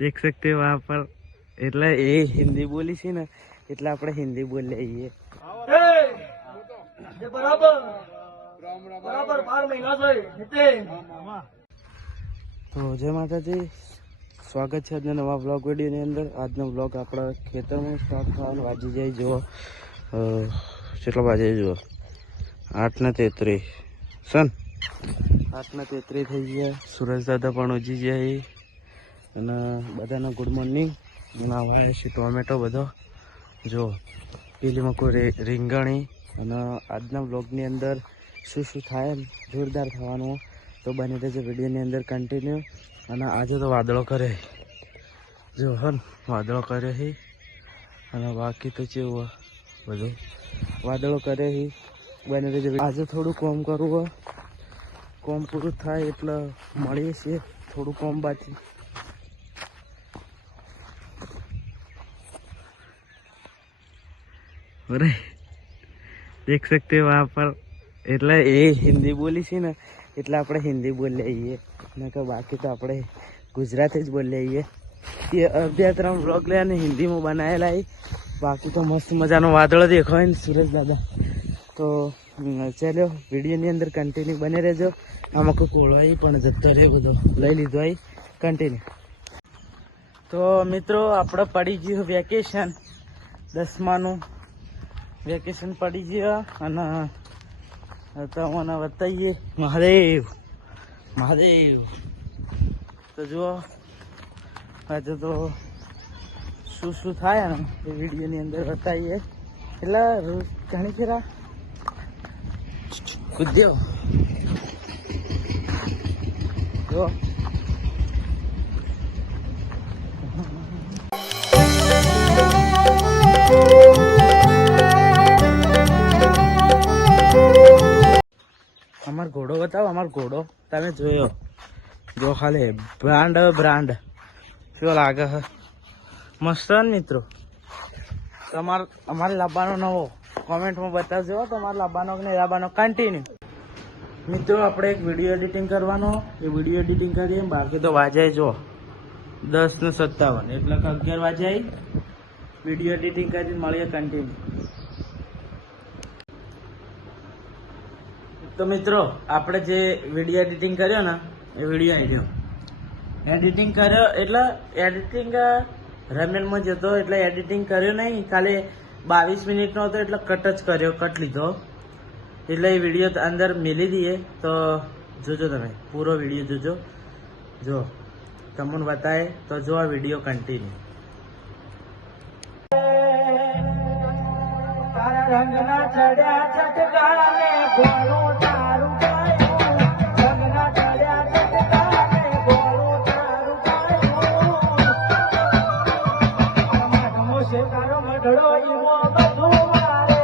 देख सकते हो वहाँ पर એટલે એ હિન્દી બોલી છે ને એટલે આપણે હિન્દી બોલી લઈએ બરાબર બરાબર 12 મહિના થઈ નીતિન તો જય માતાજી સ્વાગત છે આજના નવા વ્લોગ વિડીયોની અંદર આજનો વ્લોગ આપણા ખેતરમાં સ્ટાર્ટ થવાનું વાજી જાય જુઓ કેટલા વાગે જુઓ 8:33 સન 8:33 થઈ ગયા સુરેશ દાદા પણ ઉજી જાય અને બધાને ગુડ મોર્નિંગ વાય છે ટોમેટો બધો જો પેલીમાં કોઈ રીંગણી અને આજના વ્લોગની અંદર શું શું થાય જોરદાર થવાનું તો બની રહેશે વિડીયોની અંદર કન્ટિન્યુ અને આજે તો વાદળો કરે જો હન વાદળો કરે છે અને બાકી તો કેવું બધું વાદળો કરે છે બની રહેશે આજે થોડું કોમ કરવું કોમ પૂરું થાય એટલે મળીએ છીએ થોડું કોમ બાકી अरे देख सकते हो वहाँ पर એટલે એ હિન્દી બોલી છે ને એટલે આપણે હિન્દી બોલી લઈએ નકર બાકી તો આપણે ગુજરાતી જ બોલી લઈએ એ 2-3 વ્લોગ લે અને હિન્દીમાં બનાવેલા એ બાકી તો મસ્ત મજાનો વાદળો દેખાય ને સુરેશ દાદા તો ચાલો વિડીયોની અંદર કન્ટિન્યુ બને રહેજો આમાં કોઈ કોળવાય પણ જતો રહે બધો લઈ લીધો એ કન્ટિન્યુ તો મિત્રો આપણે પડી ગયું વેકેશન 10માનું વેકેશન પડી ગયા અને તમને બતાવીએ મહાદેવ મહાદેવ તો જુઓ આજે તો શું શું થાય ને એ વિડીયોની અંદર બતાવીએ એટલે ઘણી ફેરા કૂદ્યો જો અમાર ઘોડો બતાવો અમાર ઘોડો તમે જોયો જો ખાલી બ્રાન્ડ શું લાગે છે મસ્ત મિત્રો અમારે લાવવાનો નવો કોમેન્ટમાં બતાવજો તમારે લાવવાનો કે નહીં લાવવાનો કન્ટિન્યુ મિત્રો આપણે એક વિડીયો એડિટિંગ કરવાનો એ વિડીયો એડિટિંગ કરીએ બાકી તો વાજાય જો 10:57 એટલે કે 11 વાજાય વિડીયો એડિટિંગ કરીને મળીએ કન્ટિન્યુ તો મિત્રો આપણે જે વિડીયો એડિટિંગ કર્યો ને એ વિડીયો આવી ગયો એડિટિંગ કર્યો એટલે એડિટિંગ રમેલમાં જતો એટલે એડિટિંગ કર્યો નહીં ખાલી 22 મિનિટનો હતો એટલે કટ જ કર્યો કટ લીધો એટલે એ વિડીયો અંદર મેલી દઈએ તો જોજો તમે પૂરો વિડીયો જોજો જો તમને બતાવે તો જો આ વિડીયો કન્ટિન્યુ તારા રંગના ચડ્યા ચટકાને ગોળો તારું ગાયું રંગના ચડ્યા ચટકાને ગોળો તારું ગાયું માધમો છે તારો મઢડો ઈવો બધું મારે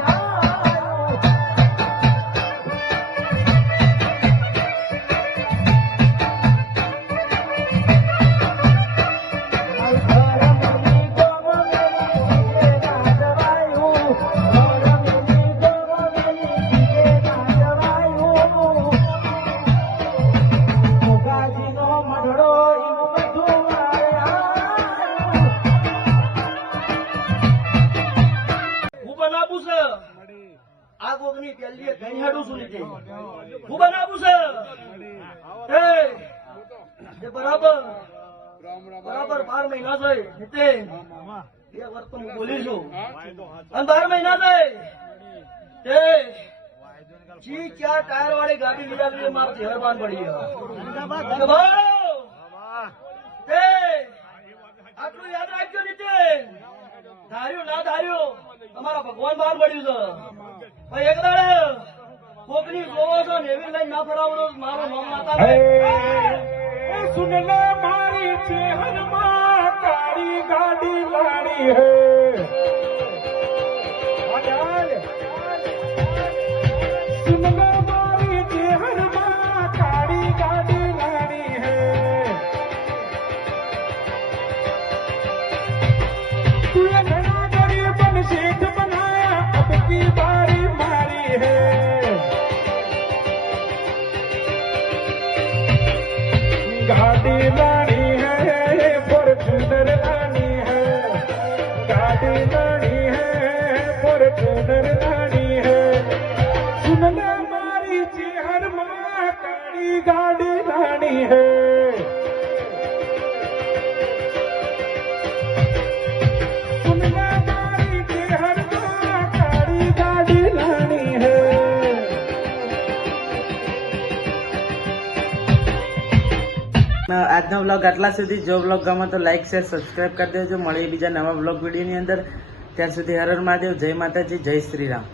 બરાબર બરાબર 12 મહિના થઈ નીતિન એ વર્ષ તો હું બોલી છું અને 12 મહિના થઈ તે જી 4 ટાયર વાળી ગાડી લીધા મારા ચહેર બાંધ પડી આટલું યાદ રાખજો નીતિન ધાર્યું ના ધાર્યું તમારા ભગવાન બહાર પડ્યું છે ભાઈ એક દાડે કોકની જોવો છો ને એવી લઈને ના ફરાવડો મારો નામ માતા સુનલે મારી ચેહરમાં કાળી ગાડી લાડી હે સુનલે મારી ચેહરમાં કાળી ગાડી લાડી હે તુએ ઘણા ગરીબ શેઠ બનાયા અબ કી બારી મારી હે गाड़ी लानी है फॉर्च्यूनर मारी चेहर मां काली गाड़ी लानी है सुनना मारी चेहर मां काली गाड़ी लानी है આજનો વ્લોગ આટલા સુધી. જો વ્લોગ ગમે તો લાઈક શેર સબસ્ક્રાઈબ કરી દેજો. મળીએ બીજા નવા વ્લોગ વિડીયોની અંદર. ત્યાર સુધી હર હર મહાદેવ. જય માતાજી, જય શ્રી રામ.